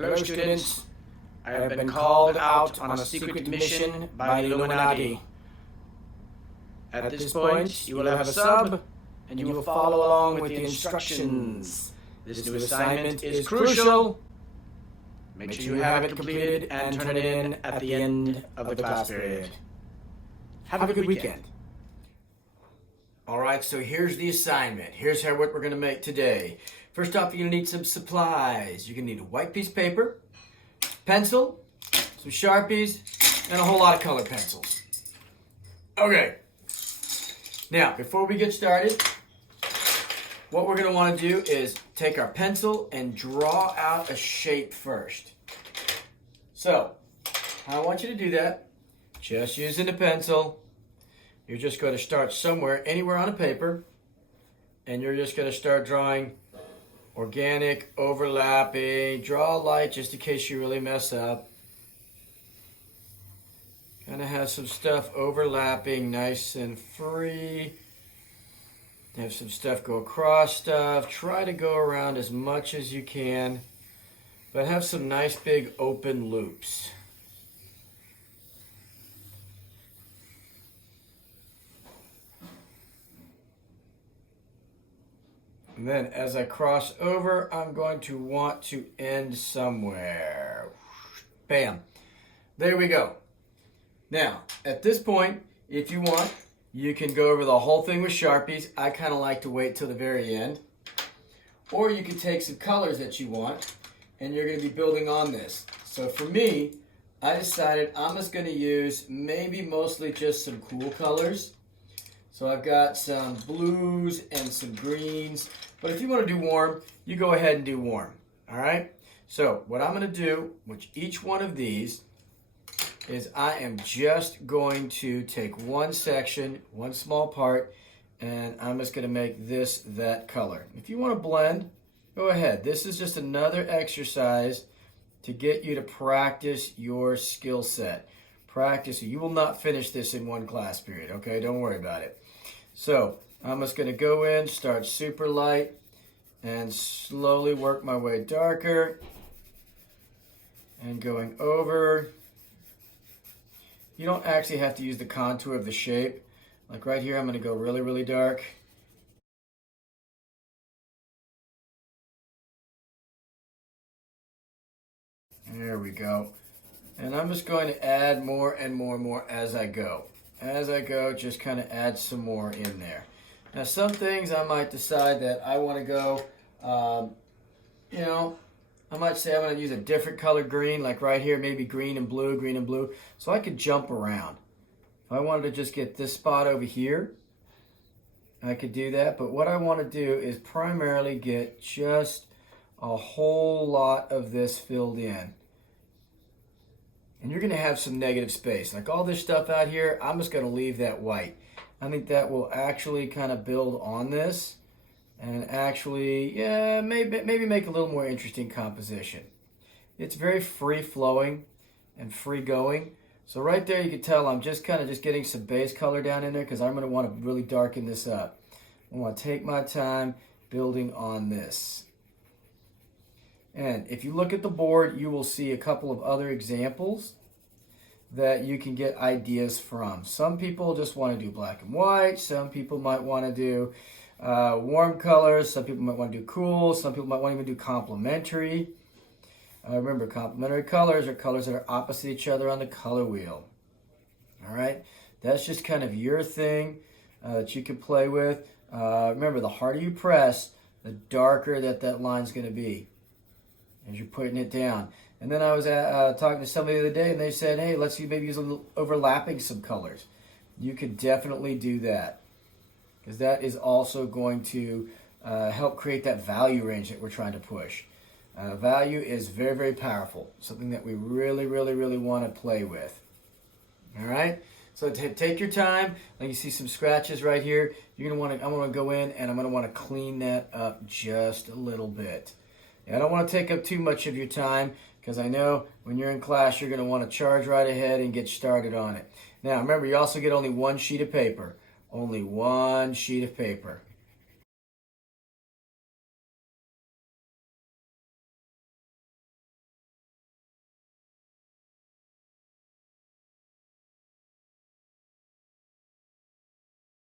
Hello, students. I have been called out on a secret mission by the Illuminati. At this point, you will have a sub, and you will follow along with the instructions. This new assignment is crucial. Make sure you have it completed and turn it in at the end of the class period. Have a good weekend. All right, so here's the assignment. Here's what we're going to make today. First off, you're going to need some supplies. You're going to need a white piece of paper, pencil, some Sharpies, and a whole lot of colored pencils. Okay. Now, before we get started, what we're going to want to do is take our pencil and draw out a shape first. So, I want you to do that just using the pencil. You're just going to start somewhere, anywhere on a paper, and you're just going to start drawing organic, overlapping, draw light just in case you really mess up. Kind of have some stuff overlapping, nice and free. Have some stuff go across stuff. Try to go around as much as you can, but have some nice big open loops. And then as I cross over, I'm going to want to end somewhere. Bam. There we go. Now, at this point, if you want, you can go over the whole thing with Sharpies. I kind of like to wait till the very end. Or you can take some colors that you want, and you're going to be building on this. So for me, I decided I'm just going to use maybe mostly just some cool colors. So I've got some blues and some greens. But if you want to do warm, you go ahead and do warm. All right? So what I'm going to do with each one of these is I am just going to take one section, one small part, and I'm just going to make this that color. If you want to blend, go ahead. This is just another exercise to get you to practice your skill set. Practice. You will not finish this in one class period, okay? Don't worry about it. So I'm just going to go in, start super light, and slowly work my way darker, and going over. You don't actually have to use the contour of the shape. Like right here, I'm going to go really, really dark. There we go. And I'm just going to add more and more and more as I go. As I go, just kind of add some more in there. Now, some things I might decide that I want to go, I might say I'm going to use a different color green, like right here, maybe green and blue, so I could jump around. If I wanted to just get this spot over here, I could do that, but what I want to do is primarily get just a whole lot of this filled in. And you're going to have some negative space. Like all this stuff out here, I'm just going to leave that white. I think that will actually kind of build on this and actually, maybe make a little more interesting composition. It's very free-flowing and free-going. So right there you can tell I'm just getting some base color down in there because I'm going to want to really darken this up. I want to take my time building on this. And if you look at the board, you will see a couple of other examples that you can get ideas from. Some people just want to do black and white. Some people might want to do warm colors. Some people might want to do cool. Some people might want to even do complementary. Remember, complementary colors are colors that are opposite each other on the color wheel. All right? That's just kind of your thing that you can play with. Remember, the harder you press, the darker that line's going to be as you're putting it down. And then I was talking to somebody the other day, and they said, hey, let's maybe use a little overlapping some colors. You could definitely do that, because that is also going to help create that value range that we're trying to push. Value is very, very powerful, something that we really, really, really want to play with. All right? So take your time. Like you see some scratches right here. I'm going to go in, and I'm going to want to clean that up just a little bit. I don't want to take up too much of your time because I know when you're in class, you're going to want to charge right ahead and get started on it. Now, remember, you also get only one sheet of paper. Only one sheet of paper.